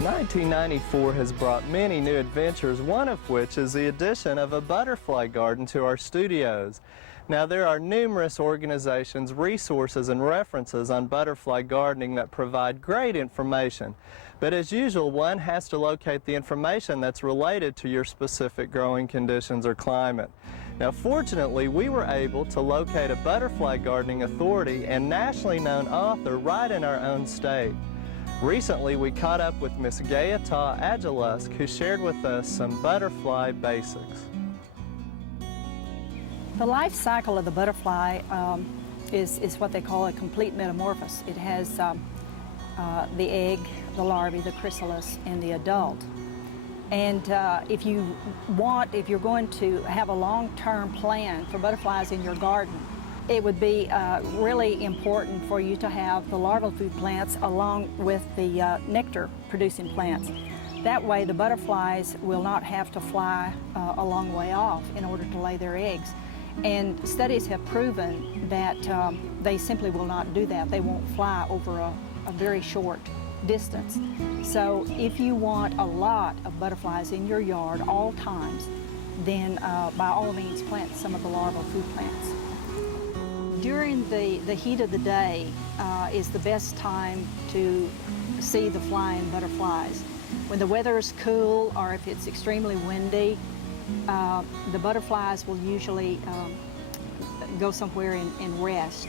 1994 has brought many new adventures, one of which is the addition of a butterfly garden to our studios. Now, there are numerous organizations, resources, and references on butterfly gardening that provide great information. But as usual, one has to locate the information that's related to your specific growing conditions or climate. Now, fortunately, we were able to locate a butterfly gardening authority and nationally known author right in our own state. Recently, we caught up with Miss Geyata Ajilvsgi, who shared with us some butterfly basics. The life cycle of the butterfly is what they call a complete metamorphosis. It has the egg, the larvae, the chrysalis, and the adult. And if you're going to have a long-term plan for butterflies in your garden, it would be really important for you to have the larval food plants along with the nectar-producing plants. That way the butterflies will not have to fly a long way off in order to lay their eggs. And studies have proven that they simply will not do that. They won't fly over a very short distance. So if you want a lot of butterflies in your yard all times, then by all means plant some of the larval food plants. During the heat of the day is the best time to see the flying butterflies. When the weather is cool or if it's extremely windy, the butterflies will usually go somewhere and rest.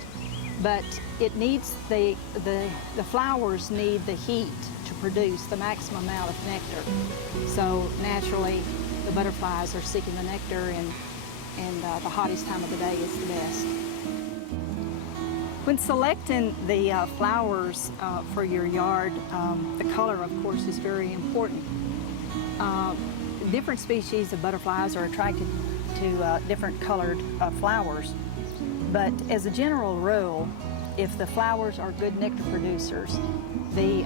But it needs the flowers need the heat to produce the maximum amount of nectar. So naturally, the butterflies are seeking the nectar, and the hottest time of the day is the best. When selecting the flowers for your yard, the color, of course, is very important. Different species of butterflies are attracted to different colored flowers. But as a general rule, if the flowers are good nectar producers, the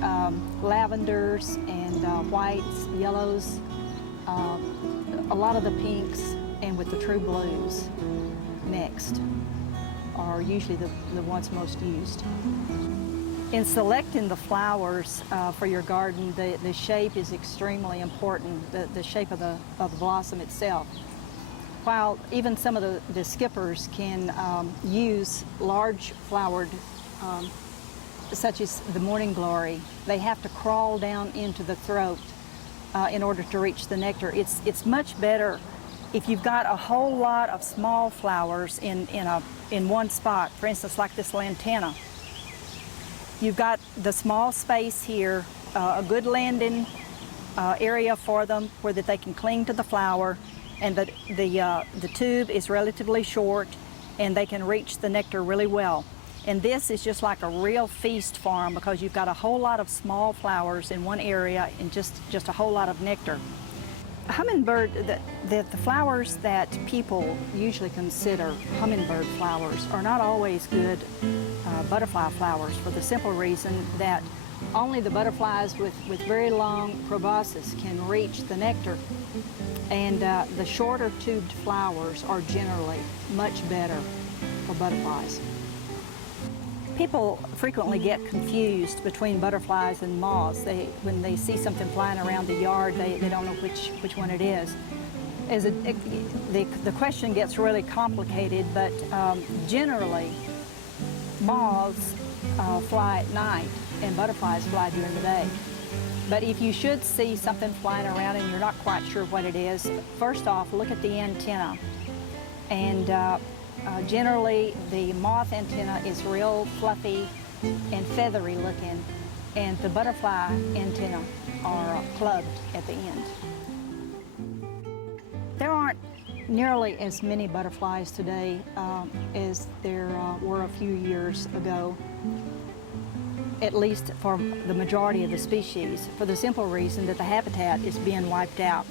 lavenders and whites, yellows, a lot of the pinks, and with the true blues mixed are usually the ones most used. In selecting the flowers for your garden, the shape is extremely important, the shape of the blossom itself. While even some of the skippers can use large flowered, such as the morning glory, they have to crawl down into the throat in order to reach the nectar. It's much better if you've got a whole lot of small flowers in one spot. For instance, like this lantana. You've got the small space here, a good landing area for them where that they can cling to the flower, and the tube is relatively short and they can reach the nectar really well. And this is just like a real feast for them because you've got a whole lot of small flowers in one area and just a whole lot of nectar. Hummingbird, the flowers that people usually consider hummingbird flowers are not always good butterfly flowers, for the simple reason that only the butterflies with very long proboscis can reach the nectar, and the shorter tubed flowers are generally much better for butterflies. People frequently get confused between butterflies and moths. When they see something flying around the yard, they don't know which one it is. The question gets really complicated, but generally moths fly at night and butterflies fly during the day. But if you should see something flying around and you're not quite sure what it is, first off, look at the antenna. And generally, the moth antenna is real fluffy and feathery looking, and the butterfly antenna are clubbed at the end. There aren't nearly as many butterflies today as there were a few years ago, at least for the majority of the species, for the simple reason that the habitat is being wiped out.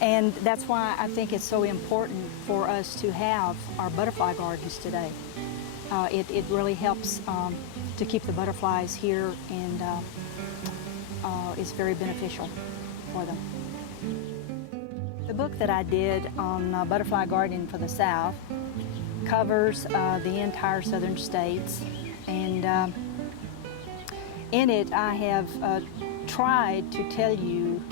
And that's why I think it's so important for us to have our butterfly gardens today. It really helps to keep the butterflies here, and it's very beneficial for them. The book that I did on butterfly gardening for the South covers the entire southern states, and In it, I have tried to tell you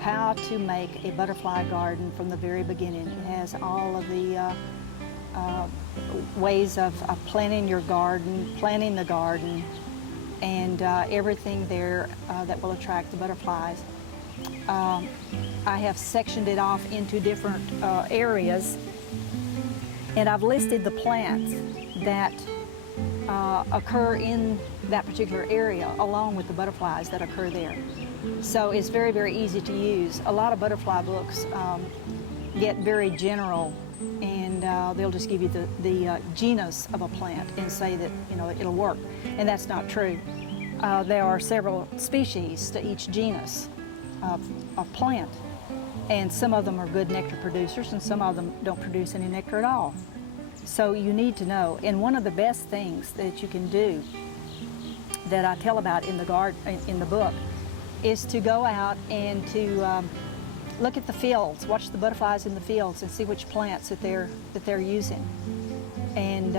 how to make a butterfly garden from the very beginning. It has all of the ways of planting your garden, planting the garden, and everything there that will attract the butterflies. I have sectioned it off into different areas, and I've listed the plants that occur in that particular area along with the butterflies that occur there. So it's very, very easy to use. A lot of butterfly books get very general, and they'll just give you the genus of a plant and say that, you know, it'll work, and that's not true. There are several species to each genus of plant, and some of them are good nectar producers and some of them don't produce any nectar at all. So you need to know, and one of the best things that you can do that I tell about in the book is to go out and to look at the fields, watch the butterflies in the fields, and see which plants that they're using, and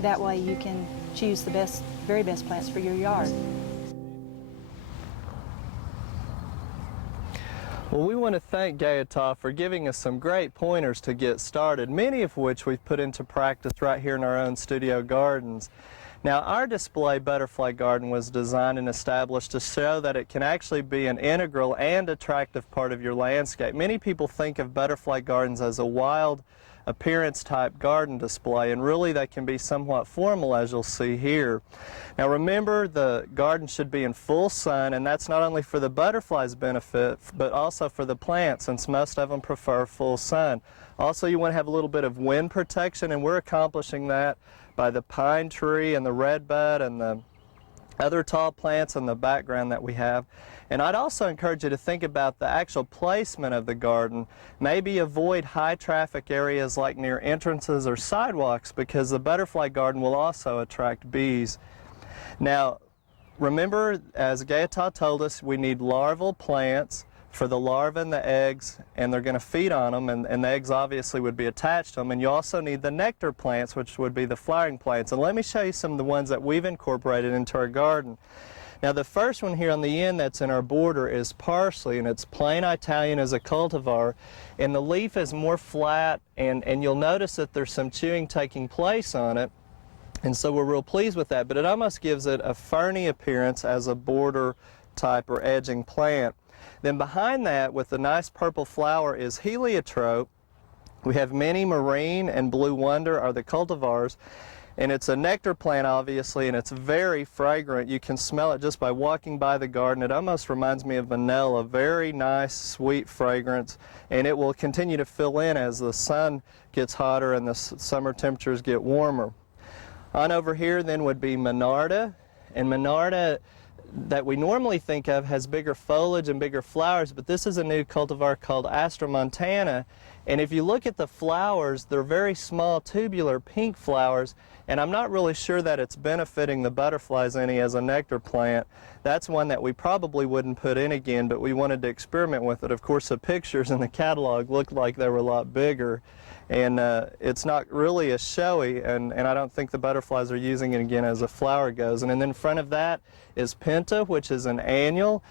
that way you can choose the very best plants for your yard. Well, we want to thank Geyata for giving us some great pointers to get started, many of which we've put into practice right here in our own studio gardens. Now, our display butterfly garden was designed and established to show that it can actually be an integral and attractive part of your landscape. Many people think of butterfly gardens as a wild appearance type garden display, and really they can be somewhat formal, as you'll see here. Now remember, the garden should be in full sun, and that's not only for the butterflies' benefit but also for the plants, since most of them prefer full sun. Also, you want to have a little bit of wind protection, and we're accomplishing that by the pine tree and the redbud and the other tall plants in the background that we have. And I'd also encourage you to think about the actual placement of the garden. Maybe avoid high traffic areas like near entrances or sidewalks, because the butterfly garden will also attract bees. Now, remember, as Geyata told us, we need larval plants for the larvae and the eggs, and they're going to feed on them, and the eggs obviously would be attached to them. And you also need the nectar plants, which would be the flowering plants. And let me show you some of the ones that we've incorporated into our garden. Now, the first one here on the end that's in our border is parsley, and it's plain Italian as a cultivar, and the leaf is more flat, and you'll notice that there's some chewing taking place on it, and so we're real pleased with that, but it almost gives it a ferny appearance as a border type or edging plant. Then behind that, with the nice purple flower, is heliotrope. We have mini marine and blue wonder are the cultivars, and it's a nectar plant, obviously, and it's very fragrant. You can smell it just by walking by the garden. It almost reminds me of vanilla, very nice, sweet fragrance, and it will continue to fill in as the sun gets hotter and the summer temperatures get warmer. On over here then would be Monarda, and Monarda that we normally think of has bigger foliage and bigger flowers, but this is a new cultivar called Astromontana, and if you look at the flowers, they're very small tubular pink flowers, and I'm not really sure that it's benefiting the butterflies any as a nectar plant. That's one that we probably wouldn't put in again, but we wanted to experiment with it. Of course, the pictures in the catalog looked like they were a lot bigger, and it's not really as showy, and I don't think the butterflies are using it again as a flower goes. And then in front of that is Penta, which is an annual,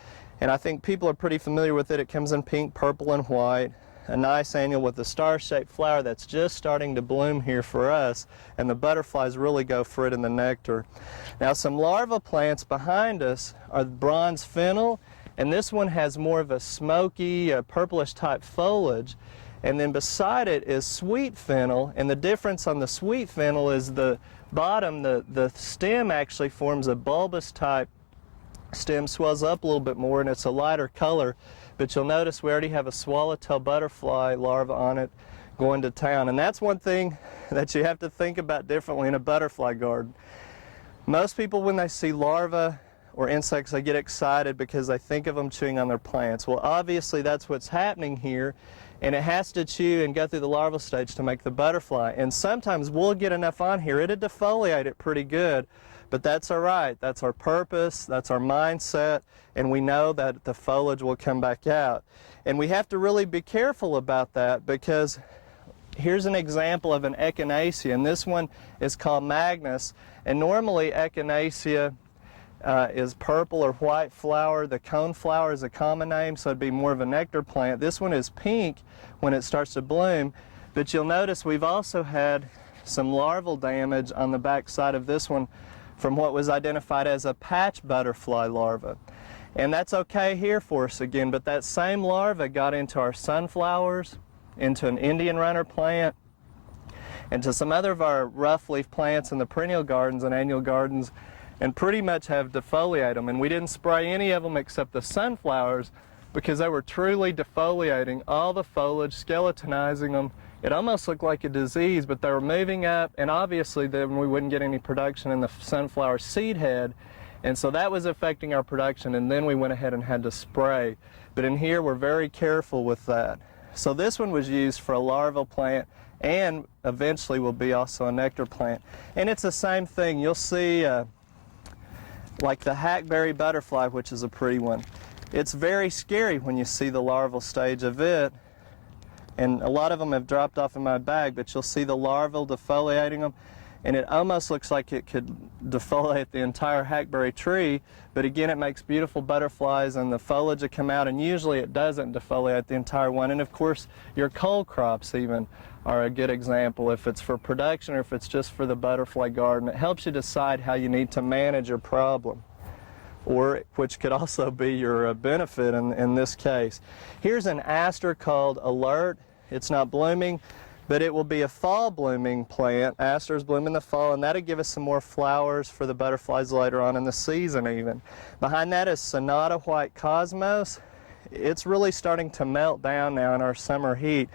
and I think people are pretty familiar with it. It comes in pink, purple, and white. A nice annual with a star-shaped flower that's just starting to bloom here for us, and the butterflies really go for it in the nectar. Now, some larva plants behind us are bronze fennel, and this one has more of a smoky, purplish type foliage. And then beside it is sweet fennel, and the difference on the sweet fennel is the bottom, the stem actually forms a bulbous type stem, swells up a little bit more, and it's a lighter color. But you'll notice we already have a swallowtail butterfly larva on it going to town. And that's one thing that you have to think about differently in a butterfly garden. Most people, when they see larvae or insects, they get excited because they think of them chewing on their plants. Well, obviously that's what's happening here, and it has to chew and go through the larval stage to make the butterfly. And sometimes we'll get enough on here, it'll defoliate it pretty good, but that's all right. That's our purpose, that's our mindset, and we know that the foliage will come back out. And we have to really be careful about that, because here's an example of an echinacea, and this one is called Magnus, and normally echinacea is purple or white flower. The coneflower is a common name, so it'd be more of a nectar plant. This one is pink when it starts to bloom, but you'll notice we've also had some larval damage on the back side of this one from what was identified as a patch butterfly larva. And that's okay here for us again, but that same larva got into our sunflowers, into an Indian runner plant, and to some other of our rough leaf plants in the perennial gardens and annual gardens, and pretty much have defoliated them. And we didn't spray any of them except the sunflowers because they were truly defoliating all the foliage, skeletonizing them. It almost looked like a disease, but they were moving up, and obviously then we wouldn't get any production in the sunflower seed head, and so that was affecting our production, and then we went ahead and had to spray. But in here we're very careful with that. So this one was used for a larval plant, and eventually will be also a nectar plant. And it's the same thing. You'll see like the hackberry butterfly, which is a pretty one. It's very scary when you see the larval stage of it, and a lot of them have dropped off in my bag, but you'll see the larval defoliating them, and it almost looks like it could defoliate the entire hackberry tree, but again, it makes beautiful butterflies and the foliage will come out, and usually it doesn't defoliate the entire one. And of course, your cole crops even are a good example. If it's for production or if it's just for the butterfly garden, it helps you decide how you need to manage your problem, or which could also be your benefit in this case. Here's an aster called Alert. It's not blooming, but it will be a fall blooming plant. Asters bloom in the fall, and that'll give us some more flowers for the butterflies later on in the season even. Behind that is Sonata White Cosmos. It's really starting to melt down now in our summer heat,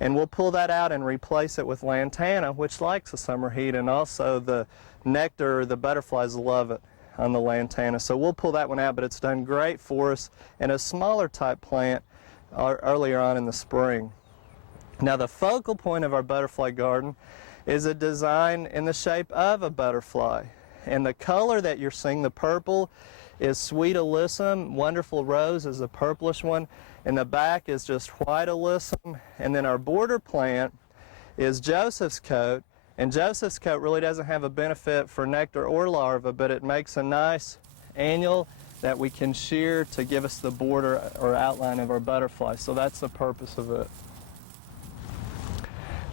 and we'll pull that out and replace it with lantana, which likes the summer heat, and also the nectar, the butterflies love it on the lantana. So we'll pull that one out, but it's done great for us in a smaller type plant earlier on in the spring. Now the focal point of our butterfly garden is a design in the shape of a butterfly. And the color that you're seeing, the purple, is Sweet Alyssum. Wonderful Rose is a purplish one. And the back is just White Alyssum. And then our border plant is Joseph's Coat. And Joseph's Coat really doesn't have a benefit for nectar or larva, but it makes a nice annual that we can shear to give us the border or outline of our butterfly. So that's the purpose of it.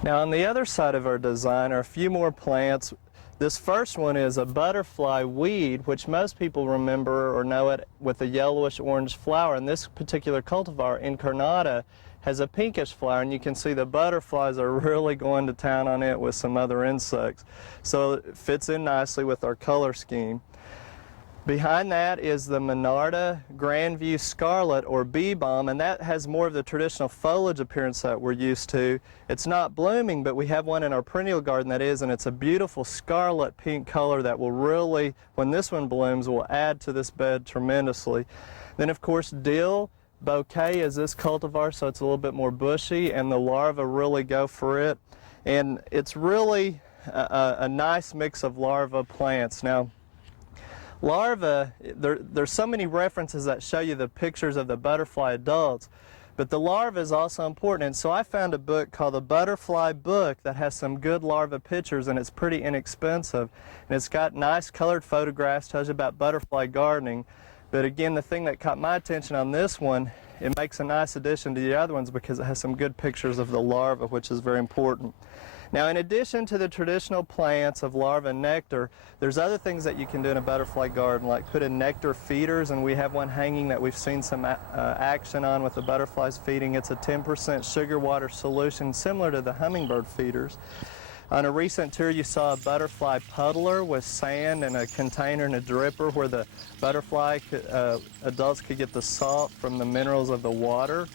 Now on the other side of our design are a few more plants. This first one is a butterfly weed, which most people remember or know it with a yellowish orange flower. And this particular cultivar, Incarnata, has a pinkish flower, and you can see the butterflies are really going to town on it with some other insects. So it fits in nicely with our color scheme. Behind that is the Monarda Grandview Scarlet, or bee balm, and that has more of the traditional foliage appearance that we're used to. It's not blooming, but we have one in our perennial garden that is, and it's a beautiful scarlet pink color that will really, when this one blooms, will add to this bed tremendously. Then of course dill bouquet is this cultivar, so it's a little bit more bushy, and the larvae really go for it. And it's really a nice mix of larva plants. Now, larvae, there's so many references that show you the pictures of the butterfly adults, but the larva is also important. And so I found a book called the Butterfly Book that has some good larva pictures, and it's pretty inexpensive. And it's got nice colored photographs, tells you about butterfly gardening. But again, the thing that caught my attention on this one, it makes a nice addition to the other ones because it has some good pictures of the larva, which is very important. Now, in addition to the traditional plants of larva and nectar, there's other things that you can do in a butterfly garden, like put in nectar feeders, and we have one hanging that we've seen some action on with the butterflies feeding. It's a 10% sugar water solution, similar to the hummingbird feeders. On a recent tour, you saw a butterfly puddler with sand and a container and a dripper where the butterfly adults could get the salt from the minerals of the water.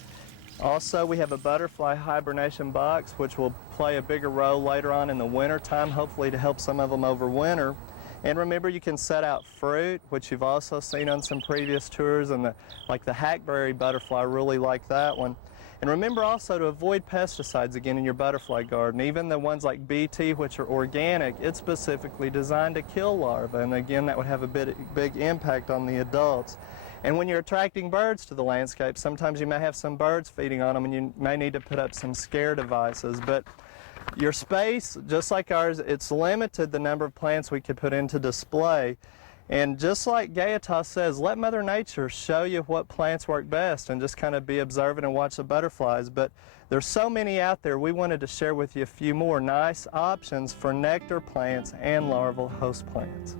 Also, we have a butterfly hibernation box, which will play a bigger role later on in the winter time, hopefully to help some of them overwinter. And remember, you can set out fruit, which you've also seen on some previous tours, and like the hackberry butterfly, really like that one. And remember also to avoid pesticides again in your butterfly garden. Even the ones like BT, which are organic, it's specifically designed to kill larvae, and again, that would have a big impact on the adults. And when you're attracting birds to the landscape, sometimes you may have some birds feeding on them, and you may need to put up some scare devices. But your space, just like ours, it's limited the number of plants we could put into display. And just like Geyata says, let Mother Nature show you what plants work best and just kind of be observant and watch the butterflies. But there's so many out there, we wanted to share with you a few more nice options for nectar plants and larval host plants.